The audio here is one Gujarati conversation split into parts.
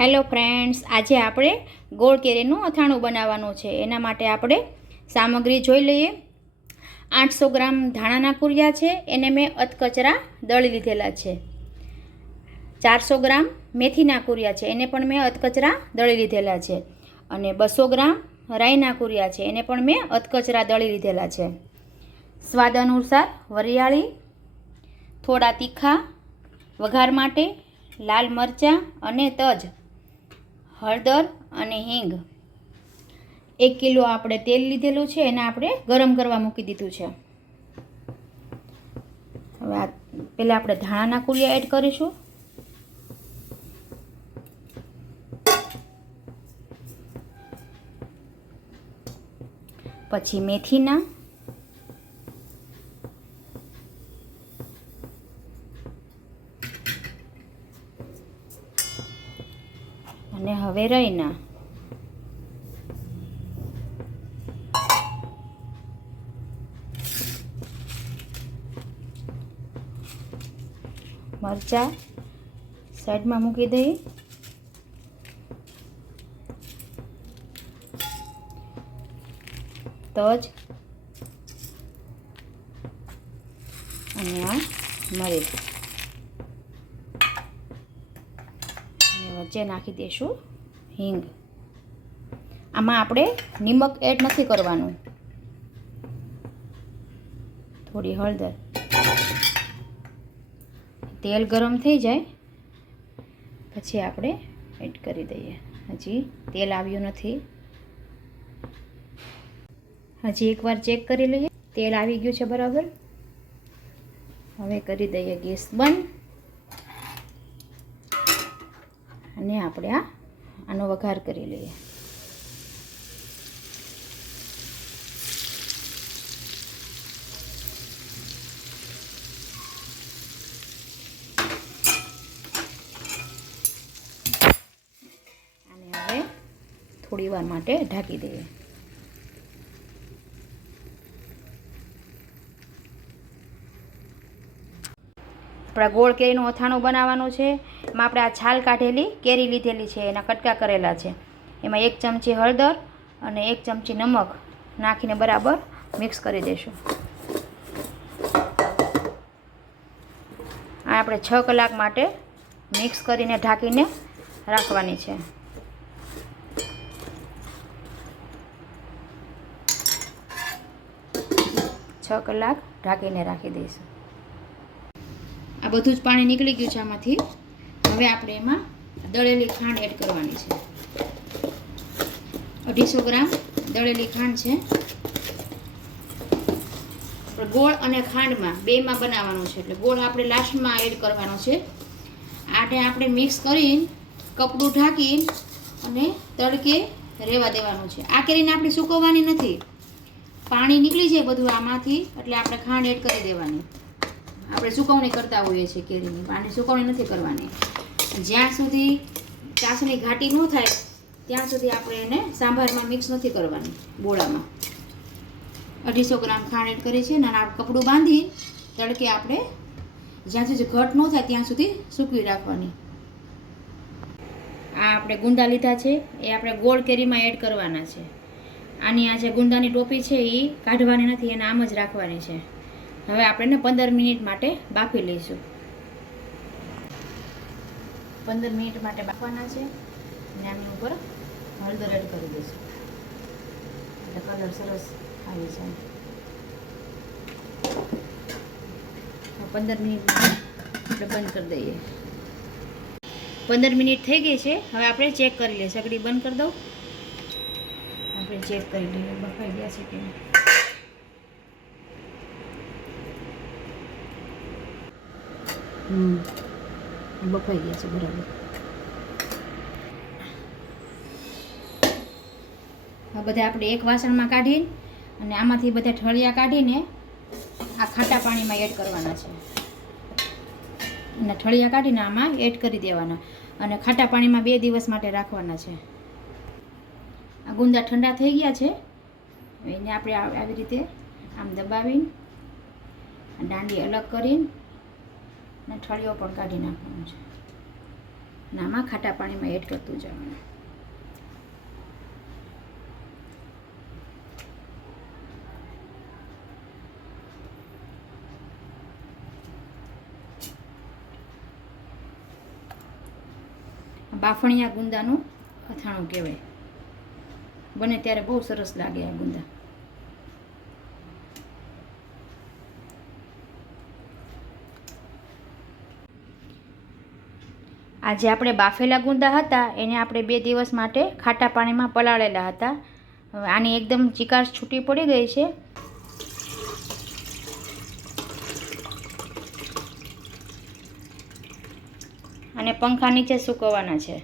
હેલો ફ્રેન્ડ્સ, આજે આપણે ગોળ કેરીનું અથાણું બનાવવાનું છે. એના માટે આપણે સામગ્રી જોઈ લઈએ. 800 ગ્રામ ધાણાના કુરિયા છે, એને મેં અધકચરા દળી લીધેલા છે. 400 ગ્રામ મેથીના કુરિયા છે, એને પણ મેં અધકચરા દળી લીધેલા છે. અને 200 ગ્રામ રાઈના કુરિયા છે, એને પણ મેં અધકચરા દળી લીધેલા છે. સ્વાદ અનુસાર વરિયાળી, થોડા તીખા, વઘાર માટે લાલ મરચાં અને તજ, હળદર અને હિંગ. 1 કિલો આપણે તેલ લીધેલું છે, એને આપણે ગરમ કરવા મૂકી દીધું છે. હવે પહેલાં આપણે ધાણાના કુરિયા એડ કરીશું. પછી મેથીના, અને હવે રાઈના. મરચાં સાઈડમાં મૂકી દઈએ. તજ અને આ મરી, અને વચ્ચે નાખી દઈશું હિંગ. આમાં આપણે નિમક એડ નથી કરવાનું. થોડી હળદર. તેલ ગરમ થઈ જાય પછી આપણે એડ કરી દઈએ. હજી તેલ આવ્યું નથી. હજી એકવાર ચેક કરી લઈએ. તેલ આવી ગયું છે બરાબર. હવે કરી દઈએ ગેસ બંધ અને આપણે આનો વઘાર કરી લઈએ. અને હવે થોડી વાર માટે ઢાંકી દઈએ. આપણા ગોળ કેરીનું અથાણું બનાવવાનું છે. એમાં આપણે આ છાલ કાઢેલી કેરી લીધેલી છે, એના કટકા કરેલા છે. એમાં 1 ચમચી હળદર અને 1 ચમચી નમક નાખીને બરાબર મિક્સ કરી દઈશું. આ આપણે 6 કલાક માટે મિક્સ કરીને ઢાંકીને રાખવાની છે. છ કલાક ઢાંકીને રાખી દઈશું. આ બધું જ પાણી નીકળી ગયું છે આમાંથી. હવે આપણે એમાં દળેલી ખાંડ એડ કરવાની છે. 250 ગ્રામ દળેલી ખાંડ છે. ગોળ અને ખાંડમાં બેમાં બનાવવાનું છે, એટલે ગોળ આપણે લાસ્ટમાં એડ કરવાનો છે. આને આપણે મિક્સ કરીને કપડું ઢાંકી અને તડકે રહેવા દેવાનું છે. આ કેરીને આપણે સૂકવવાની નથી. પાણી નીકળી જાય બધું આમાંથી, એટલે આપણે ખાંડ એડ કરી દેવાની. આપણે સુકવણી કરતા હોઈએ છીએ કેરીની, પાણી સુકવણી નથી કરવાની. જ્યાં સુધી ચાસણી ઘાટી ન થાય ત્યાં સુધી આપણે એને સાંભારમાં મિક્સ નથી કરવાની. બોળામાં 250 ગ્રામ ખાંડ એડ કરી છે. અને કપડું બાંધી તડકે આપણે જ્યાં સુધી ઘટ ન થાય ત્યાં સુધી સૂકવી રાખવાની. આ આપણે ગુંદા લીધા છે, એ આપણે ગોળ કેરીમાં એડ કરવાના છે. આની આ જે ગુંદાની ટોપી છે એ કાઢવાની નથી, એને આમ જ રાખવાની છે. હવે આપણે 15 મિનિટ માટે બાફી લઈશું. 15 મિનિટ માટે બાફવાના છે. અને આની ઉપર હળદર એડ કરી દઈશું એટલે કલર સરસ આવી જાય. 15 મિનિટ આપણે બંધ કરી દઈએ. 15 મિનિટ થઈ ગઈ છે. હવે આપણે ચેક કરી લઈએ. સગડી બંધ કરી દઉં. આપણે ચેક કરી લઈએ બફાઈ ગયા છે કે નહીં. બફાઈ ગયા છે બરાબર. આ બધા આપણે એક વાસણમાં કાઢી અને આમાંથી બધા ઠળિયા કાઢીને આ ખાટા પાણીમાં એડ કરવાના છે. અને ઠળિયા કાઢીને આમાં એડ કરી દેવાના અને ખાટા પાણીમાં 2 દિવસ માટે રાખવાના છે. આ ગુંદા ઠંડા થઈ ગયા છે. એને આપણે આવી રીતે આમ દબાવીને દાંડી અલગ કરીને અને ઠળિયો પણ કાઢી નાખવાનો છે. અને આમાં ખાટા પાણીમાં એડ કરતું જવાનું. બાફણિયા ગુંદાનું અથાણું કહેવાય. બને ત્યારે બહુ સરસ લાગે આ ગુંદા. આજે આપણે બાફેલા ગુંદા હતા એને આપણે 2 દિવસ માટે ખાટા પાણીમાં પલાળેલા હતા. હવે આની એકદમ ચીકાશ છૂટી પડી ગઈ છે. અને પંખા નીચે સૂકવવાના છે,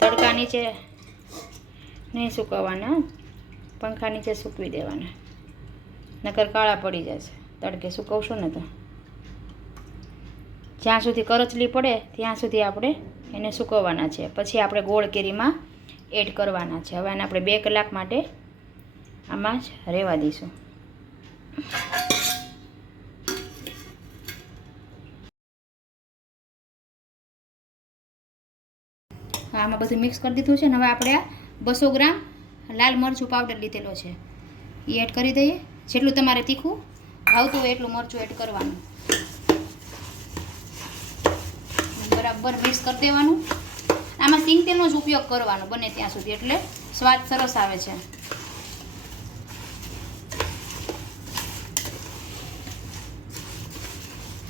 તડકા નીચે નહીં સૂકવવાના, પંખા નીચે સૂકવી દેવાના, નકર કાળા પડી જશે તડકે સૂકવશું ને તો. જ્યાં સુધી કરચલી પડે ત્યાં સુધી આપણે એને સૂકવવાના છે. પછી આપણે ગોળ કેરીમાં એડ કરવાના છે. હવે આને આપણે 2 કલાક માટે આમાં જ રહેવા દઈશું. આમાં બધું મિક્સ કરી દીધું છે ને હવે આપણે આ 200 ગ્રામ લાલ મરચું પાવડર લીધેલો છે એ એડ કરી દઈએ. જેટલું તમારે તીખું ભાવતું હોય એટલું મરચું એડ કરવાનું. બરાબર મિક્સ કરી દેવાનું. આમાં સિંગ તેલનો જ ઉપયોગ કરવાનો બને ત્યાં સુધી, એટલે સ્વાદ સરસ આવે છે.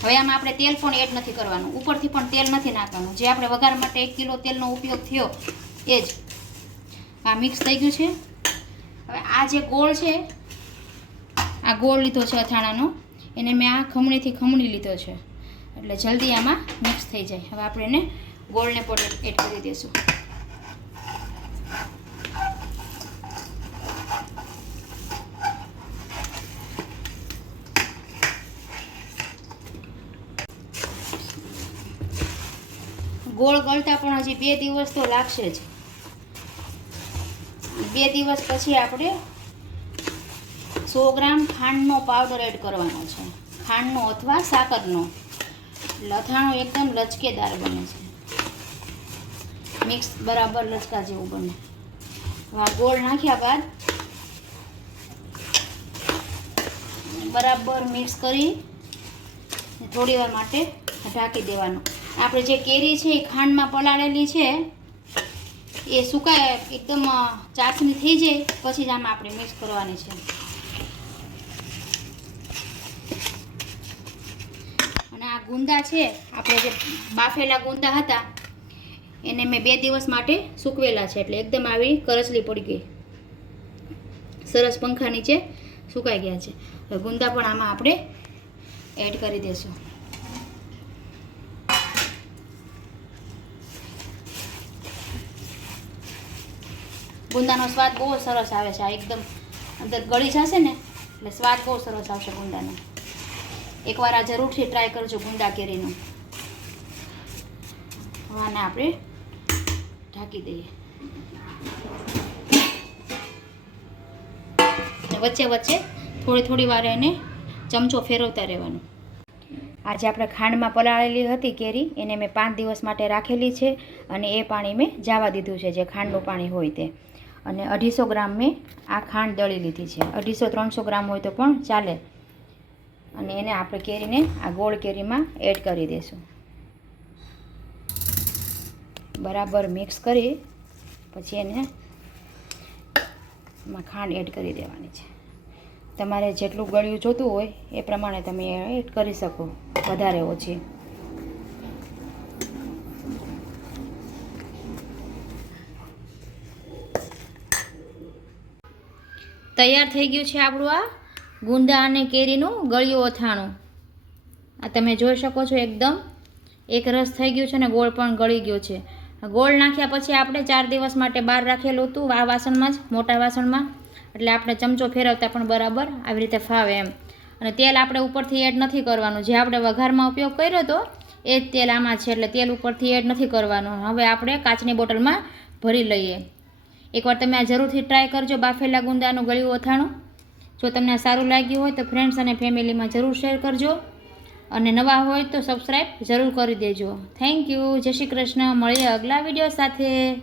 હવે આમાં આપણે તેલ પણ એડ નથી કરવાનું, ઉપરથી પણ તેલ નથી નાખવાનું. જે આપણે વઘાર માટે 1 કિલો તેલનો ઉપયોગ થયો એ જ. આ મિક્સ થઈ ગયું છે. હવે આ જે ગોળ છે, આ ગોળ લીધો છે અથાણાનો, એને મેં આ ખમણીથી ખમણી લીધો છે એટલે જલ્દી આમાં મિક્સ થઈ જાય. હવે આપણે એને ગોળને પણ એડ કરી દઈશું. ગોળ ગળતા પણ હજી 2 દિવસ તો લાગશે જ. 2 દિવસ પછી આપણે 100 ગ્રામ ખાંડનો પાવડર એડ કરવાનો છે, ખાંડનો અથવા સાકરનો. અથાણું એકદમ લચકેદાર બને છે, મિક્સ બરાબર લચકા જેવું બને. આ ગોળ નાખ્યા બાદ બરાબર મિક્સ કરી થોડી વાર માટે ઢાંકી દેવાનું. આપણે જે કેરી છે એ ખાંડમાં પલાળેલી છે એ સુકાય એકદમ ચાસણી થઈ જાય પછી જ આમાં આપણે મિક્સ કરવાની છે. અને આ ગુંદા છે આપણે જે બાફેલા ગુંદા હતા એને મેં 2 દિવસ માટે સૂકવેલા છે એટલે એકદમ આવી કરચલી પડી ગઈ, સરસ પંખા નીચે સુકાઈ ગયા છે. હવે ગુંદા પણ આમાં આપણે એડ કરી દઈશું. ગુંદાનો સ્વાદ બહુ સરસ આવે છે. આ એકદમ અંદર ગળી જશે ને એટલે સ્વાદ બહુ સરસ આવશે ગુંદાનો. એકવાર આ જરૂરથી ટ્રાય કરજો ગુંદા કેરીનું. આને આપણે ઢાંકી દઈએ. વચ્ચે વચ્ચે થોડી વાર એને ચમચો ફેરવતા રહેવાનું. આજે આપણે ખાંડમાં પલાળેલી હતી કેરી, એને મેં 5 દિવસ માટે રાખેલી છે અને એ પાણી મેં જવા દીધું છે, જે ખાંડનું પાણી હોય તે. અને 250 ગ્રામ મેં આ ખાંડ દળી લીધી છે. 250-300 ગ્રામ હોય તો પણ ચાલે. અને એને આપણે કેરીને આ ગોળ કેરીમાં એડ કરી દઈશું. બરાબર મિક્સ કરી પછી એને એમાં ખાંડ એડ કરી દેવાની છે. તમારે જેટલું ગળ્યું જોતું હોય એ પ્રમાણે તમે એડ કરી શકો, વધારે ઓછી. તૈયાર થઈ ગયું છે આપણું આ ગુંદા અને કેરીનું ગળ્યું અથાણું. આ તમે જોઈ શકો છો એકદમ એક રસ થઈ ગયું છે ને ગોળ પણ ગળી ગયો છે. ગોળ નાખ્યા પછી આપણે 4 દિવસ માટે બહાર રાખેલું હતું આ વાસણમાં જ, મોટા વાસણમાં, એટલે આપણે ચમચો ફેરવતા પણ બરાબર આવી રીતે ફાવે એમ. અને તેલ આપણે ઉપરથી એડ નથી કરવાનું. જે આપણે વઘારમાં ઉપયોગ કર્યો હતો એ જ તેલ આમાં છે એટલે તેલ ઉપરથી એડ નથી કરવાનું. હવે આપણે કાચની બોટલમાં ભરી લઈએ. એકવાર તમે આ જરૂરથી ટ્રાય કરજો બાફેલા ગુંદાનું ગળ્યું અથાણું. જો તમને સારું લાગ્યું હોય તો ફ્રેન્ડ્સ અને ફેમિલીમાં જરૂર શેર કરજો. અને નવા હોય તો સબસ્ક્રાઈબ જરૂર કરી દેજો. Thank you. જય શ્રી કૃષ્ણ. મળીએ અગલા વિડીયો સાથે.